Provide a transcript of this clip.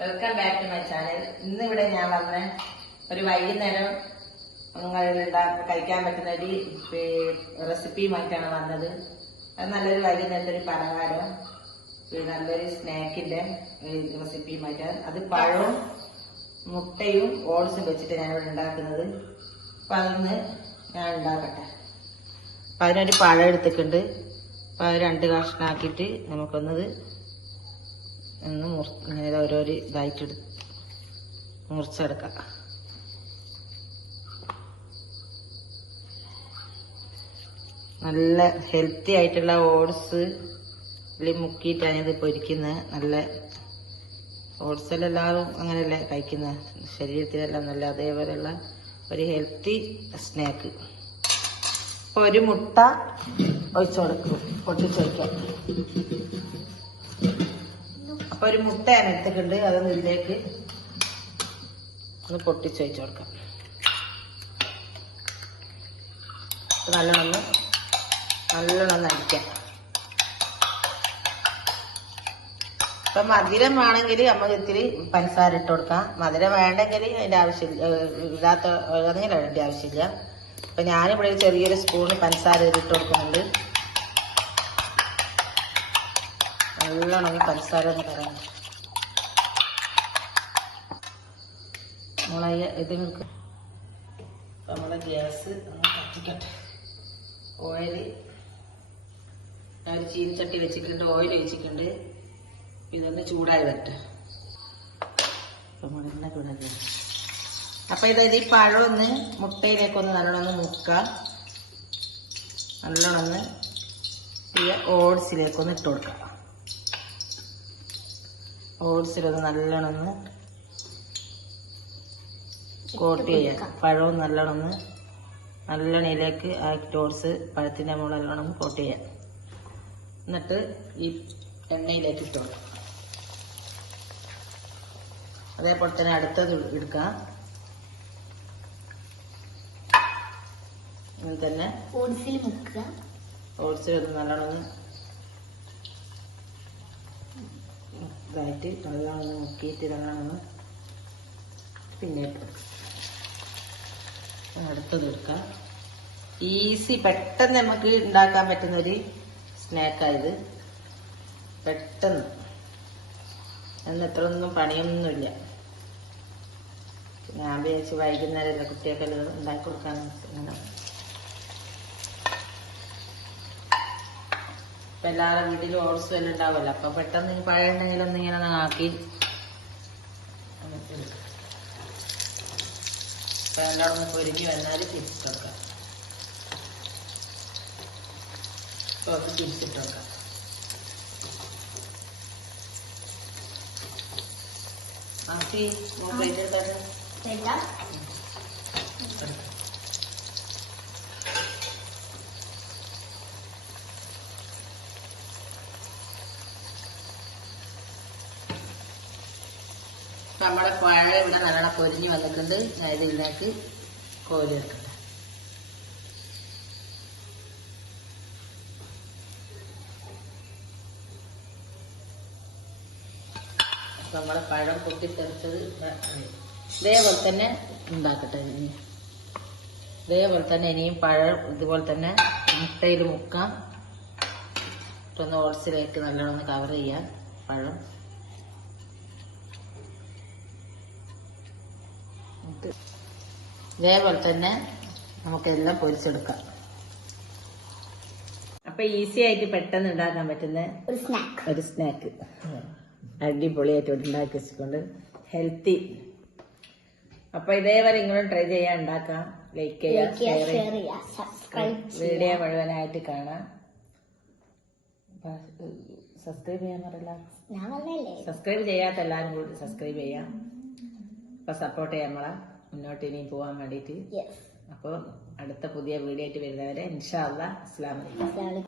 Welcome back to my channel. ഇന്നിവിടെ ഞാൻ വന്ന ഒരു വൈകുന്നേരം കഴിക്കാൻ പറ്റുന്ന ഒരു റെസിപ്പിയുമായിട്ടാണ് വന്നത്. അത് നല്ലൊരു വൈകുന്നേരത്തെ ഒരു പലഹാരം, നല്ലൊരു സ്നാക്കിന്റെ റെസിപ്പിയുമായിട്ടാണ്. അത് പഴവും മുട്ടയും ഓട്സും വെച്ചിട്ട് ഞാനിവിടെ ഉണ്ടാക്കുന്നത്. അപ്പൊ അതൊന്ന് ഞാൻ ഉണ്ടാക്കട്ടെ. അപ്പൊ അതിനൊരു പഴം എടുത്തിട്ടുണ്ട്. അപ്പൊ അത് 2 കഷ്ണാക്കിയിട്ട് നമുക്കൊന്നത് ഇങ്ങനെ ഓരോരു ഇതായിട്ട് മുറിച്ചെടുക്കാം. നല്ല ഹെൽത്തി ആയിട്ടുള്ള ഓട്സ് മുക്കിയിട്ടാണ് ഇത് പൊരിക്കുന്നത്. നല്ല ഓട്സ് എല്ലാവരും അങ്ങനെയല്ലേ കഴിക്കുന്നത്, ശരീരത്തിലെല്ലാം നല്ല അതേപോലെയുള്ള ഒരു ഹെൽത്തി സ്നാക്ക്. അപ്പൊ ഒരു മുട്ട ഒഴിച്ചു കൊടുക്കും, പൊട്ടിച്ചൊഴിക്കാം. അപ്പൊ ഒരു മുട്ട ഞാൻ എടുത്തിട്ടുണ്ട്, അതൊന്ന് ഇതിലേക്ക് ഒന്ന് പൊട്ടിച്ചൊഴിച്ചു കൊടുക്കാം. നല്ലോണം അടിക്കാം. ഇപ്പൊ മധുരം വേണമെങ്കിൽ നമുക്ക് ഇത്തിരി പഞ്ചസാര ഇട്ട് കൊടുക്കാം. മധുരം വേണ്ടെങ്കിൽ അതിന്റെ ആവശ്യമില്ല, ഇടാത്ത അങ്ങനെ അതിന്റെ ആവശ്യമില്ല. അപ്പൊ ഞാനിവിടെ ചെറിയൊരു സ്പൂണ് പഞ്ചസാര ഇട്ട് കൊടുക്കുന്നുണ്ട്. നല്ലോണം പഞ്ചസാര എന്ന് പറയാം. ഇത് നമ്മളെ ഗ്യാസ് കത്തിക്കട്ടെ. ഓയില് ഞാൻ ഒരു ചീനിച്ചട്ടി വെച്ചിട്ടുണ്ട്, ഓയിൽ വെച്ചിട്ടുണ്ട്. ഇതൊന്ന് ചൂടായി വരട്ടെ. അപ്പൊ ഇതായത് ഈ പഴം ഒന്ന് മുട്ടയിലേക്കൊന്ന് നല്ലോണം മുക്കാം. നല്ലോണം ഈ ഓട്സിലേക്കൊന്ന് ഇട്ട് കൊടുക്കാം. ഓട്സിലൊന്ന് നല്ലോണം കോട്ട് ചെയ്യാം. പഴവും നല്ലോണം ഇതിലേക്ക് ആക്കിയിട്ട് ഓട്സ് പഴത്തിന്റെ മുകളിൽ നല്ലോണം കോട്ട് ചെയ്യാം. എന്നിട്ട് ഈ എണ്ണയിലേക്ക് ഇട്ട് കൊടുക്കാം. അതേപോലെ തന്നെ അടുത്തത് എടുക്കാം. അങ്ങനെ തന്നെ ഓട്സിൽ മുക്കുക. ഓട്സിലൊന്ന് നല്ലോണം ഇതായിട്ട് നല്ലോണം മുക്കിയിട്ട് നല്ലോണം പിന്നെ ഇട്ട് കൊടുക്കാം. അടുത്തത് എടുക്കാം. ഈസി, പെട്ടെന്ന് നമുക്ക് ഉണ്ടാക്കാൻ പറ്റുന്ന ഒരു സ്നാക്കായത്. പെട്ടെന്ന് എത്രയൊന്നും പണിയൊന്നുമില്ല. ഞാൻ വിചാരിച്ച് വൈകുന്നേരം കുട്ടികൾക്കെല്ലാം ഉണ്ടാക്കി കൊടുക്കാന്ന്. ഇപ്പൊ എല്ലാവരുടെ വീട്ടിലും ഓട്സും എല്ലാം ഉണ്ടാവുമല്ലോ. അപ്പൊ പെട്ടെന്ന് പഴം ഉണ്ടെങ്കിൽ ഒന്നിങ്ങനെ ആക്കി അപ്പൊ എല്ലാവരും പൊരിഞ്ഞ് വന്നാൽ തിരിച്ചിട്ടൊക്കെ തിരിച്ചിട്ടൊക്കെ ആക്കി നമ്മുടെ പഴം ഇവിടെ നല്ലോണം പൊരിഞ്ഞ് വന്നിട്ടുണ്ട്. ഞാൻ ഇതിലേക്ക് കോരി വെക്കട്ടെ. നമ്മുടെ പഴം പൊട്ടിത്തെറിച്ചത് ഇതേപോലെ തന്നെ ഉണ്ടാക്കട്ടെ. ഇതേപോലെ തന്നെ ഇനിയും പഴം ഇതുപോലെ തന്നെ മുട്ടയിൽ മുക്കാം. ഒന്ന് ഓട്സിലേക്ക് നല്ലോണം കവർ ചെയ്യാം പഴം. ഇതേപോലെ തന്നെ നമുക്കെല്ലാം പൊരിച്ചെടുക്കാം. അപ്പൊ ഈസി ആയിട്ട് പെട്ടെന്ന് ഉണ്ടാക്കാൻ പറ്റുന്ന ഒരു സ്നാക്ക് അടിപൊളിയായിട്ട് ഉണ്ടാക്കി വെച്ചിട്ടുണ്ട്, ഹെൽത്തി. അപ്പൊ ഇതേവരെ ഇങ്ങനെ ട്രൈ ചെയ്യാൻ ഉണ്ടാക്കാം. ലൈക്ക് ചെയ്യാം, ഷെയർ ചെയ്യാം, വീഡിയോ മുഴുവനായിട്ട് കാണാം. സബ്സ്ക്രൈബ് ചെയ്യാൻ പറയില്ല, സബ്സ്ക്രൈബ് ചെയ്യാത്ത എല്ലാവരും കൂടി സബ്സ്ക്രൈബ് ചെയ്യാം. അപ്പൊ സപ്പോർട്ട് ചെയ്യാം നമ്മളെ മുന്നോട്ട് ഇനിയും പോവാൻ വേണ്ടിയിട്ട്. അപ്പൊ അടുത്ത പുതിയ വീഡിയോ ആയിട്ട് വരുന്നവരെ ഇൻഷാ അല്ലാഹ് അസ്സലാമു അലൈക്കും.